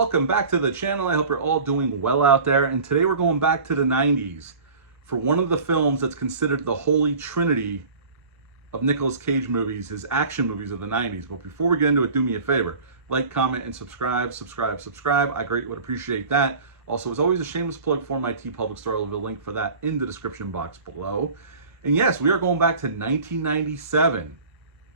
welcome back to the channel. I hope you're all doing well out there. And today we're going back to the 90s for one of the films that's considered the holy trinity of Nicolas Cage movies, his action movies of the 90s. But before we get into it, do me a favor. Like, comment, and subscribe. I greatly would appreciate that. Also, as always, a shameless plug for my TeePublic store. I'll leave a link for that in the description box below. And yes, we are going back to 1997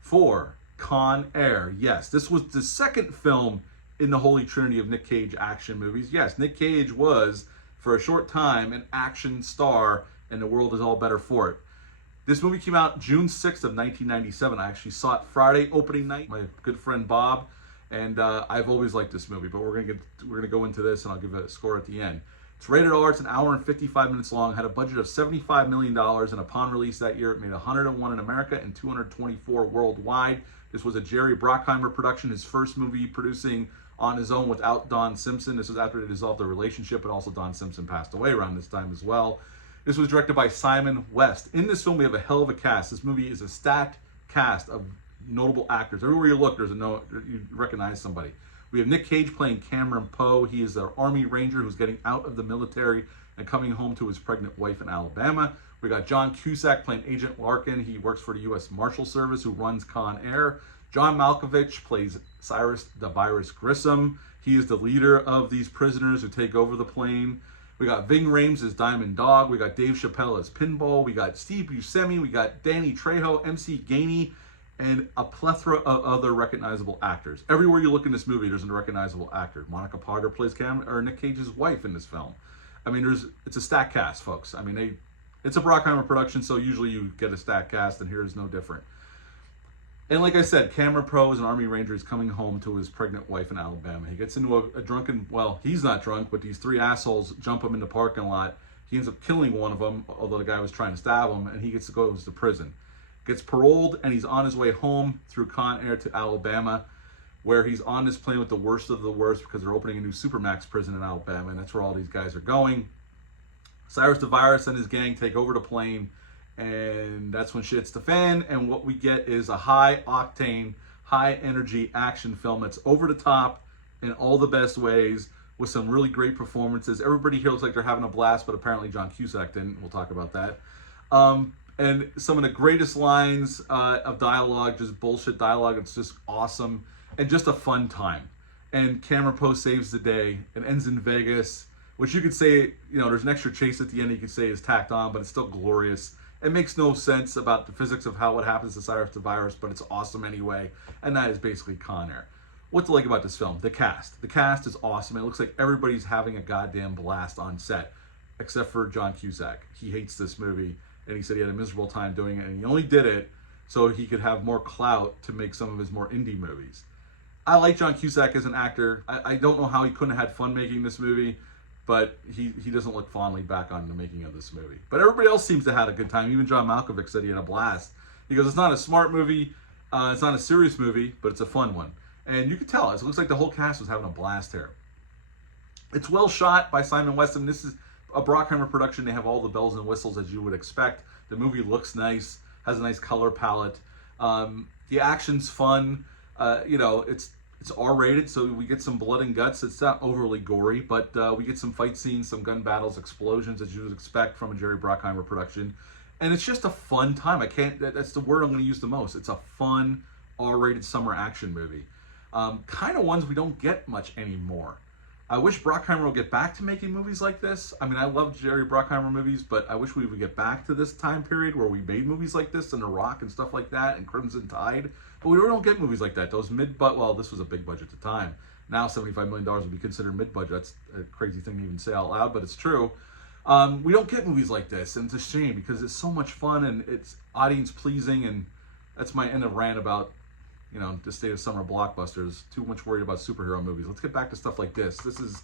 for Con Air. Yes, this was the second film in the holy trinity of Nick Cage action movies. Yes, Nick Cage was, for a short time, an action star, and the world is all better for it. This movie came out June 6th of 1997. I actually saw it Friday opening night. My good friend Bob, and I've always liked this movie, but we're gonna go into this, and I'll give it a score at the end. It's rated R. It's an hour and 55 minutes long. Had a budget of $75 million, and upon release that year, it made 101 in America and 224 worldwide. This was a Jerry Bruckheimer production, his first movie producing on his own without Don Simpson. This was after they dissolved their relationship, but also Don Simpson passed away around this time as well. This was directed by Simon West. In this film, we have a hell of a cast. This movie is a stacked cast of notable actors. Everywhere you look, you recognize somebody. We have Nick Cage playing Cameron Poe. He is an Army Ranger who's getting out of the military and coming home to his pregnant wife in Alabama. We got John Cusack playing Agent Larkin. He works for the U.S. Marshal Service, who runs Con Air. John Malkovich plays Cyrus the Virus Grissom. He is the leader of these prisoners who take over the plane. We got Ving Rhames as Diamond Dog. We got Dave Chappelle as Pinball. We got Steve Buscemi. We got Danny Trejo, MC Gainey, and a plethora of other recognizable actors. Everywhere you look in this movie, there's a recognizable actor. Monica Potter plays Nick Cage's wife in this film. I mean, it's a stacked cast, folks. I mean, it's a Bruckheimer production, so usually you get a stacked cast, and here is no different. And like I said, Cameron Poe is an Army Ranger. He's coming home to his pregnant wife in Alabama. He gets into a drunken, well, he's not drunk, but these three assholes jump him in the parking lot. He ends up killing one of them, although the guy was trying to stab him, and he goes to prison. Gets paroled, and he's on his way home through Con Air to Alabama, where he's on this plane with the worst of the worst because they're opening a new Supermax prison in Alabama, and that's where all these guys are going. Cyrus the Virus and his gang take over the plane, and that's when shit hits the fan, and what we get is a high-octane, high-energy action film that's over the top in all the best ways with some really great performances. Everybody here looks like they're having a blast, but apparently John Cusack didn't. We'll talk about that. And some of the greatest lines of dialogue, just bullshit dialogue. It's just awesome and just a fun time. And Cameron Poe saves the day. It ends in Vegas, which you could say, there's an extra chase at the end you could say is tacked on, but it's still glorious. It makes no sense about the physics of what happens to Cyrus the Virus, but it's awesome anyway. And that is basically Con Air. What to like about this film? The cast. The cast is awesome. It looks like everybody's having a goddamn blast on set, except for John Cusack. He hates this movie, and he said he had a miserable time doing it, and he only did it so he could have more clout to make some of his more indie movies. I like John Cusack as an actor. I don't know how he couldn't have had fun making this movie, but he doesn't look fondly back on the making of this movie. But everybody else seems to have had a good time. Even John Malkovich said he had a blast. He goes, it's not a smart movie, it's not a serious movie, but it's a fun one. And you could tell, it looks like the whole cast was having a blast here. It's well shot by Simon West. And this is a Bruckheimer production. They have all the bells and whistles as you would expect. The movie looks nice, has a nice color palette. The action's fun. It's R-rated, so we get some blood and guts. It's not overly gory, but we get some fight scenes, some gun battles, explosions, as you would expect from a Jerry Bruckheimer production. And it's just a fun time. That's the word I'm going to use the most. It's a fun R-rated summer action movie. Kind of ones we don't get much anymore. I wish Bruckheimer would get back to making movies like this. I mean, I love Jerry Bruckheimer movies, but I wish we would get back to this time period where we made movies like this, and The Rock and stuff like that, and Crimson Tide. But we don't get movies like that. Those well, this was a big budget at the time. Now $75 million would be considered mid-budget. That's a crazy thing to even say out loud, but it's true. We don't get movies like this, and it's a shame because it's so much fun and it's audience-pleasing, and that's my end of rant about the state of summer blockbusters. Too much worried about superhero movies. Let's get back to stuff like this. This is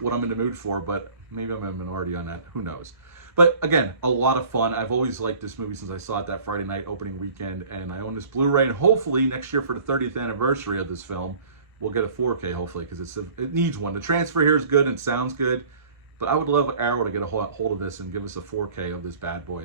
what I'm in the mood for, but maybe I'm in a minority on that. Who knows? But again, a lot of fun. I've always liked this movie since I saw it that Friday night opening weekend, and I own this Blu-ray, and hopefully next year for the 30th anniversary of this film, we'll get a 4K, hopefully, because it needs one. The transfer here is good and sounds good, but I would love Arrow to get a hold of this and give us a 4K of this bad boy.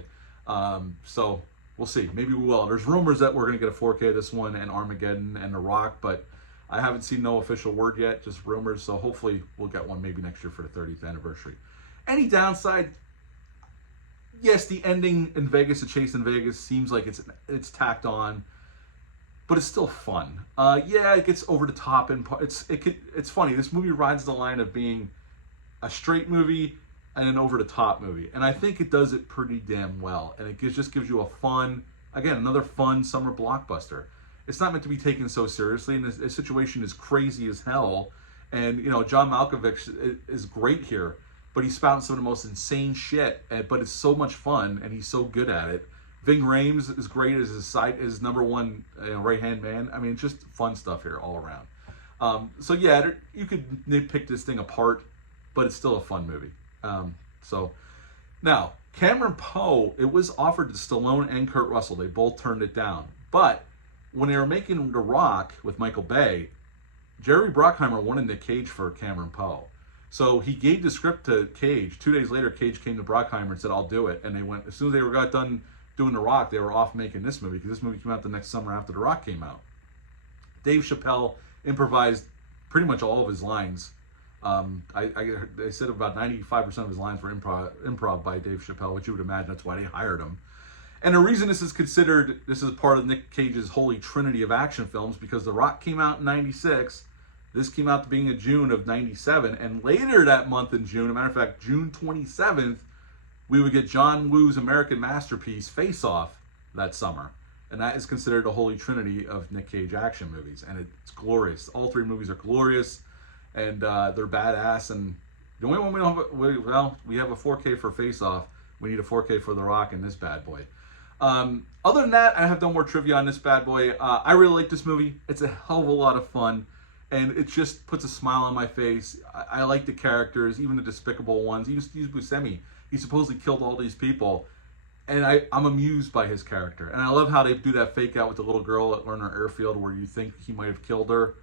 So we'll see. Maybe we will. There's rumors that we're going to get a 4K of this one and Armageddon and The Rock, but I haven't seen no official word yet, just rumors. So hopefully we'll get one maybe next year for the 30th anniversary. Any downside? Yes, the ending in Vegas, the chase in Vegas, seems like it's tacked on, but it's still fun. Yeah, it gets over the top, and it's funny. This movie rides the line of being a straight movie and an over the top movie, and I think it does it pretty damn well. And it just gives you a fun, again, another fun summer blockbuster. It's not meant to be taken so seriously, and the situation is crazy as hell. And you know, John Malkovich is great here, but he's spouting some of the most insane shit. But it's so much fun, and he's so good at it. Ving Rhames is great as his number one right hand man. I mean, just fun stuff here all around. So yeah, you could nitpick this thing apart, but it's still a fun movie. So now Cameron Poe, it was offered to Stallone and Kurt Russell. They both turned it down. But when they were making The Rock with Michael Bay, Jerry Bruckheimer wanted Nick Cage for Cameron Poe. So he gave the script to Cage. 2 days later, Cage came to Bruckheimer and said, "I'll do it." And they went, as soon as they got done doing The Rock, they were off making this movie, because this movie came out the next summer after The Rock came out. Dave Chappelle improvised pretty much all of his lines. I said about 95% of his lines were improv by Dave Chappelle, which you would imagine that's why they hired him. And the reason this is part of Nick Cage's holy trinity of action films, because The Rock came out in 96, this came out to being in June of 97, and later that month in June, as a matter of fact, June 27th, we would get John Woo's American masterpiece, Face Off, that summer. And that is considered the holy trinity of Nick Cage action movies, and it's glorious. All three movies are glorious, and they're badass. And the only one we don't have, we have a 4K for Face Off. We need a 4K for The Rock and this bad boy. Other than that, I have no more trivia on this bad boy. I really like this movie. It's a hell of a lot of fun, and it just puts a smile on my face. I like the characters, even the despicable ones. Even Steve Buscemi, he supposedly killed all these people, and I'm amused by his character. And I love how they do that fake out with the little girl at Lerner Airfield, where you think he might have killed her,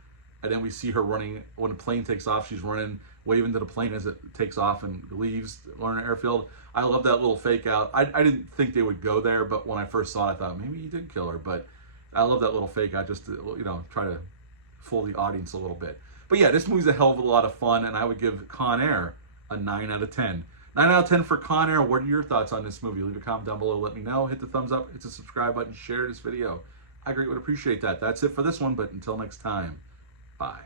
and then we see her running. When the plane takes off, she's running, waving to the plane as it takes off and leaves Lerner Airfield. I love that little fake out. I didn't think they would go there, but when I first saw it, I thought maybe he did kill her. But I love that little fake out, just to, try to fool the audience a little bit. But yeah, this movie's a hell of a lot of fun, and I would give Con Air a 9 out of 10. 9 out of 10 for Con Air. What are your thoughts on this movie? Leave a comment down below. Let me know. Hit the thumbs up. Hit the subscribe button. Share this video. I greatly would appreciate that. That's it for this one, but until next time, bye.